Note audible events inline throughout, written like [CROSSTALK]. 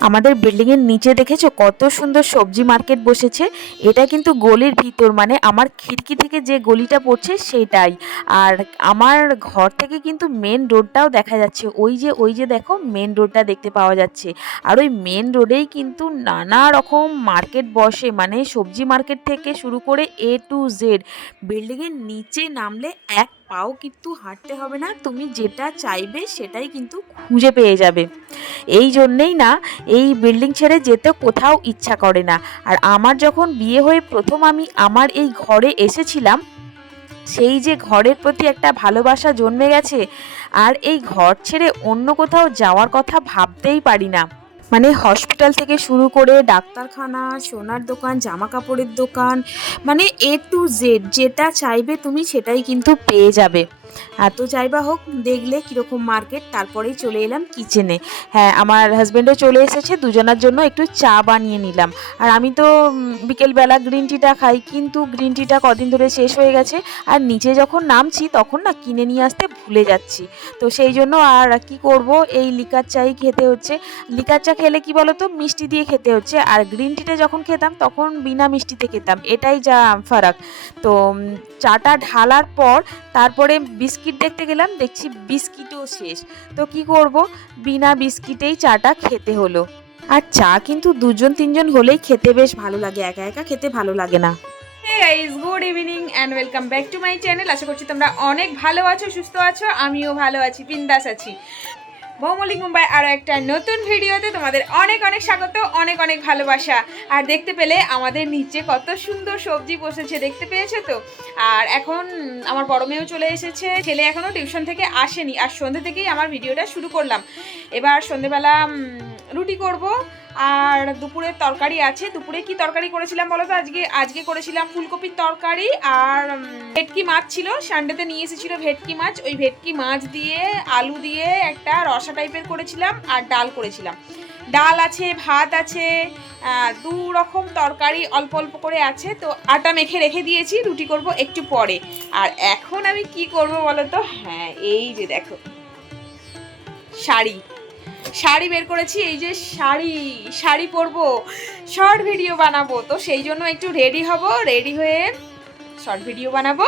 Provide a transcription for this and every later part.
আমাদের বিল্ডিংয়ের নিচে দেখেছ? কত সুন্দর সবজি মার্কেট বসেছে। এটা কিন্তু গলির ভিতর মানে আমার খিড়কি থেকে যে গলিটা পড়ছে সেটাই। আর আমার ঘর থেকে কিন্তু মেন রোডটাও দেখা যাচ্ছে। ওই যে ওই যে দেখো মেন রোডটা দেখতে পাওয়া যাচ্ছে। আর ওই মেন রোডেই কিন্তু নানা রকম মার্কেট বসে। মানে সবজি মার্কেট থেকে শুরু করে এ টু জেড বিল্ডিংয়ের নিচে নামলে এক পাও কিন্তু হাঁটতে হবে না, তুমি যেটা চাইবে সেটাই কিন্তু খুঁজে পেয়ে যাবে। এই জন্যেই না, এই বিল্ডিং ছেড়ে যেতে কোথাও ইচ্ছা করে না। আর আমার যখন বিয়ে হয়ে প্রথম আমি আমার এই ঘরে এসেছিলাম, সেই যে ঘরের প্রতি একটা ভালোবাসা জন্মে গেছে, আর এই ঘর ছেড়ে অন্য কোথাও যাওয়ার কথা ভাবতেই পারি না। মানে হসপিটাল থেকে শুরু করে ডাক্তারখানা, সোনার দোকান জামা কাপড়ের দোকান মানে এ টু জেড যেটা চাইবে তুমি সেটাই কিন্তু পেয়ে যাবে। এত চাইবা হোক, দেখলে কীরকম মার্কেট, তারপরেই চলে এলাম কিচেনে হ্যাঁ আমার হাজব্যান্ডও চলে এসেছে, দুজনার জন্য একটু চা বানিয়ে নিলাম। আর আমি তো বিকেলবেলা গ্রিন টিটা খাই, কিন্তু গ্রিন টিটা কদিন ধরে শেষ হয়ে গেছে, আর নিচে যখন নামছি, তখন না কিনে নিয়ে আসতে ভুলে যাচ্ছি। তো সেই জন্য আর কি করব, এই লিকার চাই খেতে হচ্ছে। লিকার চা খেলে কি বলতো, মিষ্টি দিয়ে খেতে হচ্ছে। আর গ্রিন টিটা যখন খেতাম, তখন বিনা মিষ্টিতে খেতাম। এটাই যা ফারাক। তো চাটা ঢালার পর, তারপরে বিস্কিট দেখতে গেলাম, দেখছি বিস্কিটও শেষ। তো কি করব? বিনা বিস্কিটেই চাটা খেতে হলো। আর চা কিন্তু দুজন তিনজন হলেই খেতে বেশ ভালো লাগে, একা একা খেতে ভালো লাগে না। Hey guys good evening and welcome back to my channel আশা করছি তোমরা অনেক ভালো আছো, সুস্থ আছো, আমিও ভালো আছি, বিন্দাস আছি। বৌমলিক মুম্বাই আরও একটা নতুন ভিডিওতে তোমাদের অনেক অনেক স্বাগত, অনেক অনেক ভালোবাসা। আর দেখতে পেলে আমাদের নিচে কত সুন্দর সবজি বসেছে, দেখতে পেয়েছ তো? আর এখন আমার বড় মেয়েও চলে এসেছে, ছেলে এখনও টিউশন থেকে আসেনি। আর সন্ধ্যে থেকেই আমার ভিডিওটা শুরু করলাম। এবার সন্ধেবেলা রুটি করব আর দুপুরের তরকারি আছে। দুপুরে কি তরকারি করেছিলাম বলো তো? আজকে আজকে করেছিলাম ফুলকপির তরকারি আর ভেটকি মাছ ছিল। সানডেতে নিয়ে এসেছিল ভেটকি মাছ। ওই ভেটকি মাছ দিয়ে, আলু দিয়ে একটা রসা টাইপের করেছিলাম আর ডাল করেছিলাম। ডাল আছে, ভাত আছে দু রকম তরকারি অল্প অল্প করে আছে। তো আটা মেখে রেখে দিয়েছি, রুটি করব একটু পরে। আর এখন আমি কি করব বলো তো? হ্যাঁ এই যে দেখো, শাড়ি। শাড়ি বের করেছি, এই যে শাড়ি শাড়ি পরবো শর্ট ভিডিও বানাবো। তো সেই জন্য একটু রেডি হব রেডি হয়ে শর্ট ভিডিও বানাবো।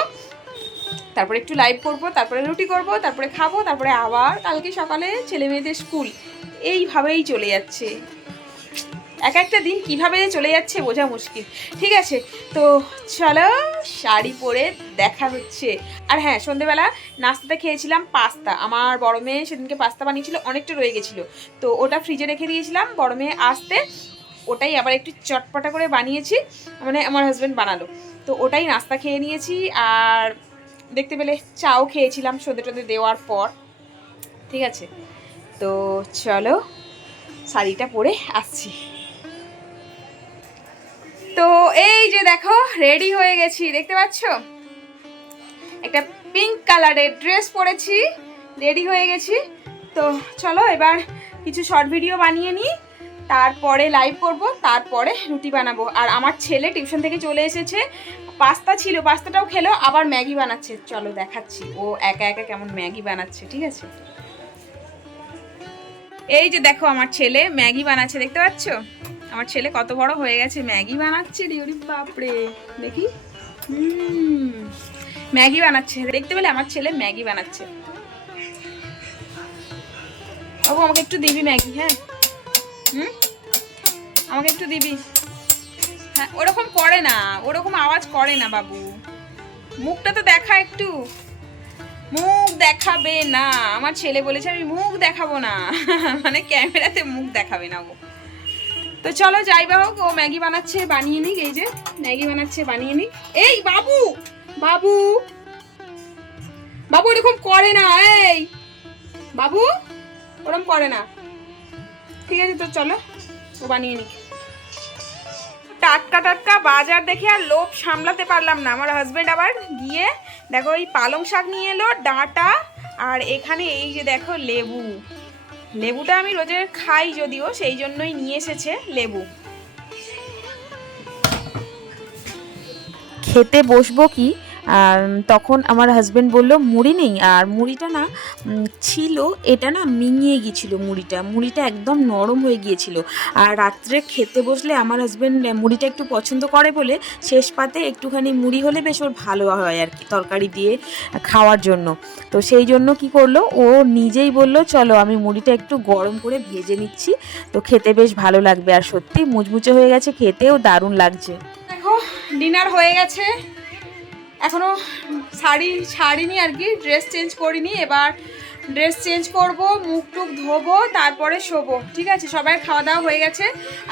তারপরে একটু লাইভ করব, তারপরে রুটি করব, তারপরে খাব, তারপরে আবার কালকে সকালে ছেলে মেয়েদের স্কুল এইভাবেই চলে যাচ্ছে। এক একটা দিন কীভাবে চলে যাচ্ছে বোঝা মুশকিল। ঠিক আছে, তো চলো শাড়ি পরে দেখা হচ্ছে। আর হ্যাঁ সন্ধেবেলা নাস্তাতে খেয়েছিলাম পাস্তা। আমার বড় মেয়ে সেদিনকে পাস্তা বানিয়েছিল, অনেকটা রয়ে গেছিল। তো ওটা ফ্রিজে রেখে দিয়েছিলাম, বড় মেয়ে আসতে ওটাই আবার একটু চটপটা করে বানিয়েছি মানে আমার হাজব্যান্ড বানালো। তো ওটাই নাস্তা খেয়ে নিয়েছি আর দেখতে পেলে চাও খেয়েছিলাম সন্ধে টন্ধে দেওয়ার পর। ঠিক আছে, তো চলো শাড়িটা পরে আসছি। দেখো রেডি হয়ে গেছি, দেখতে পাচ্ছ? একটা পিঙ্ক কালারের ড্রেস পরেছি রেডি হয়ে গেছি। তো চলো, এবার কিছু শর্ট ভিডিও বানিয়ে নিই, তারপরে লাইভ করব, তারপরে রুটি বানাবো। আর আমার ছেলে টিউশন থেকে চলে এসেছে, পাস্তা ছিল, পাস্তাটাও খেলো, আবার ম্যাগি বানাচ্ছে। চলো দেখাচ্ছি, ও একা একা কেমন ম্যাগি বানাচ্ছে, ঠিক আছে? এই যে দেখো, আমার ছেলে ম্যাগি বানাচ্ছে, দেখতে পাচ্ছ? আমার ছেলে কত বড় হয়ে গেছে, ম্যাগি বানাচ্ছে রে ওরে বাপরে। দেখি। ম্যাগি বানাচ্ছে। দেখতে পেলে আমার ছেলে ম্যাগি বানাচ্ছে। বাবু, আমাকে একটু দিবি ম্যাগি হ্যাঁ? হুম? আমাকে একটু দিবি। হ্যাঁ ওরকম করে না, ওরকম আওয়াজ করে না বাবু। মুখটা তো দেখা একটু। মুখ দেখাবে না। আমার ছেলে বলেছে, আমি মুখ দেখাবো না। [LAUGHS] মানে ক্যামেরাতে মুখ দেখাবে না ও। তো চলো যাই বা হোক, ও ম্যাগি বানাচ্ছে, বানিয়ে নিক, এই যে ম্যাগি বানাচ্ছে, বানিয়ে নিক। এই বাবু বাবু। বাবু এরকম করে না, এই। বাবু ওরকম করে না। ঠিক আছে তো, চলো, ও বানিয়ে নিক। টাটকা টাটকা বাজার দেখে আর লোভ সামলাতে পারলাম না। আমার হাজবেন্ড আবার গিয়ে দেখো এই পালং শাক নিয়ে এলো, ডাঁটা, আর এখানে এই যে দেখো লেবু। লেবুটা আমি রোজে খাই যদিও সেই জন্যই নিয়ে এসেছে লেবু। খেতে বসবো কি? আর তখন আমার হাজব্যান্ড বলল, মুড়ি নেই। আর মুড়িটা না ছিল, এটা না মিঙিয়ে গিয়েছিল মুড়িটা। মুড়িটা একদম নরম হয়ে গিয়েছিল। আর রাত্রে খেতে বসলে আমার হাজব্যান্ড মুড়িটা একটু পছন্দ করে বলে, শেষ পাতে একটুখানি মুড়ি হলে বেশ ওর ভালো হয় আর কি, তরকারি দিয়ে খাওয়ার জন্য। তো সেই জন্য কি করল, ও নিজেই বলল, চলো আমি মুড়িটা একটু গরম করে ভেজে নিচ্ছি। তো খেতে বেশ ভালো লাগবে। আর সত্যি মুচমুচে হয়ে গেছে, খেতেও দারুণ লাগছে। দেখো ডিনার হয়ে গেছে। এখনও শাড়ি ছাড়িনি আর কি ড্রেস চেঞ্জ করিনি। এবার ড্রেস চেঞ্জ করব, মুখ টুক ধোবো, তারপরে শোবো। ঠিক আছে, সবাই খাওয়া দাওয়া হয়ে গেছে।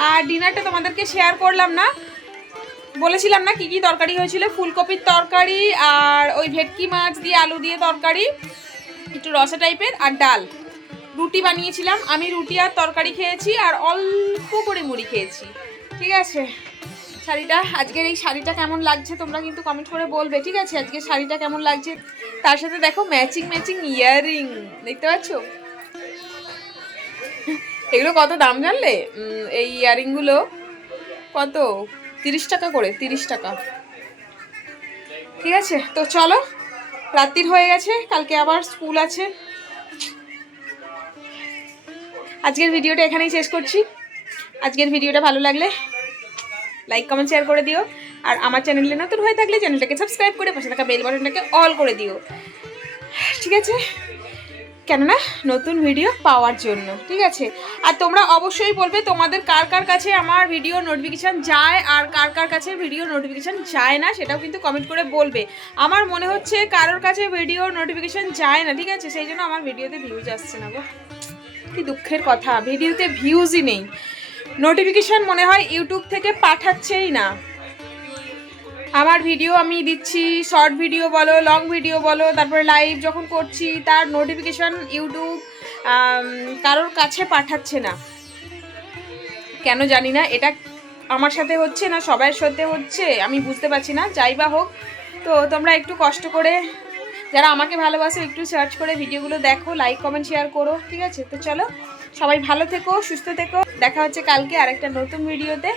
আর ডিনারটা তোমাদেরকে শেয়ার করলাম না। বলেছিলাম না কি কি তরকারি হয়েছিল? ফুলকপির তরকারি আর ওই ভেটকি মাছ দিয়ে আলু দিয়ে তরকারি, একটু রসা টাইপের আর ডাল। রুটি বানিয়েছিলাম। আমি রুটি আর তরকারি খেয়েছি, আর অল্প করে মুড়ি খেয়েছি। ঠিক আছে। শাড়িটা, আজকের এই শাড়িটা কেমন লাগছে তোমরা কিন্তু কমেন্ট করে বলবে, ঠিক আছে? আজকে শাড়িটা কেমন লাগছে? তার সাথে দেখো ম্যাচিং ম্যাচিং ইয়াররিং দেখতে পাচ্ছ? এগুলো কত দাম জানলে? এই ইয়াররিংগুলো কত? তিরিশ টাকা করে, তিরিশ টাকা। ঠিক আছে? তো চলো, রাত্রির হয়ে গেছে, কালকে আবার স্কুল আছে। আজকের ভিডিওটা এখানেই শেষ করছি। আজকের ভিডিওটা ভালো লাগলে লাইক কমেন্ট শেয়ার করে দিও। আর আমার চ্যানেলে নতুন হয়ে থাকলে চ্যানেলটাকে সাবস্ক্রাইব করে পাশে থাকা বেল বাটনটাকে অল করে দিও। ঠিক আছে? কেননা, নতুন ভিডিও পাওয়ার জন্য। ঠিক আছে? আর তোমরা অবশ্যই বলবে, তোমাদের কার কার কাছে আমার ভিডিও নোটিফিকেশান যায় আর কার কার কাছে ভিডিও নোটিফিকেশান যায় না, সেটাও কিন্তু কমেন্ট করে বলবে। আমার মনে হচ্ছে কারোর কাছে ভিডিও নোটিফিকেশান যায় না, ঠিক আছে? সেই জন্য আমার ভিডিওতে ভিউজ আসছে না গো। কি দুঃখের কথা ভিডিওতে ভিউজই নেই। নোটিফিকেশান মনে হয় ইউটিউব থেকে পাঠাচ্ছেই না। আমার ভিডিও আমি দিচ্ছি শর্ট ভিডিও বলো লং ভিডিও বলো, তারপরে লাইভ যখন করছি, তার নোটিফিকেশান ইউটিউব কারোর কাছে পাঠাচ্ছে না। কেন জানি না, এটা আমার সাথে হচ্ছে না সবার সাথে হচ্ছে, আমি বুঝতে পারছি না, যাই বা হোক। তো তোমরা একটু কষ্ট করে, যারা আমাকে ভালোবাসো, একটু সার্চ করে ভিডিওগুলো দেখো লাইক কমেন্ট শেয়ার করো, ঠিক আছে? তো চলো, সবাই ভালো থেকো, সুস্থ থেকো। দেখা হচ্ছে কালকে আরেকটা নতুন ভিডিওতে।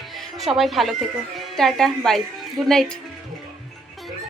সবাই ভালো থেকো। Tata bye. Good night.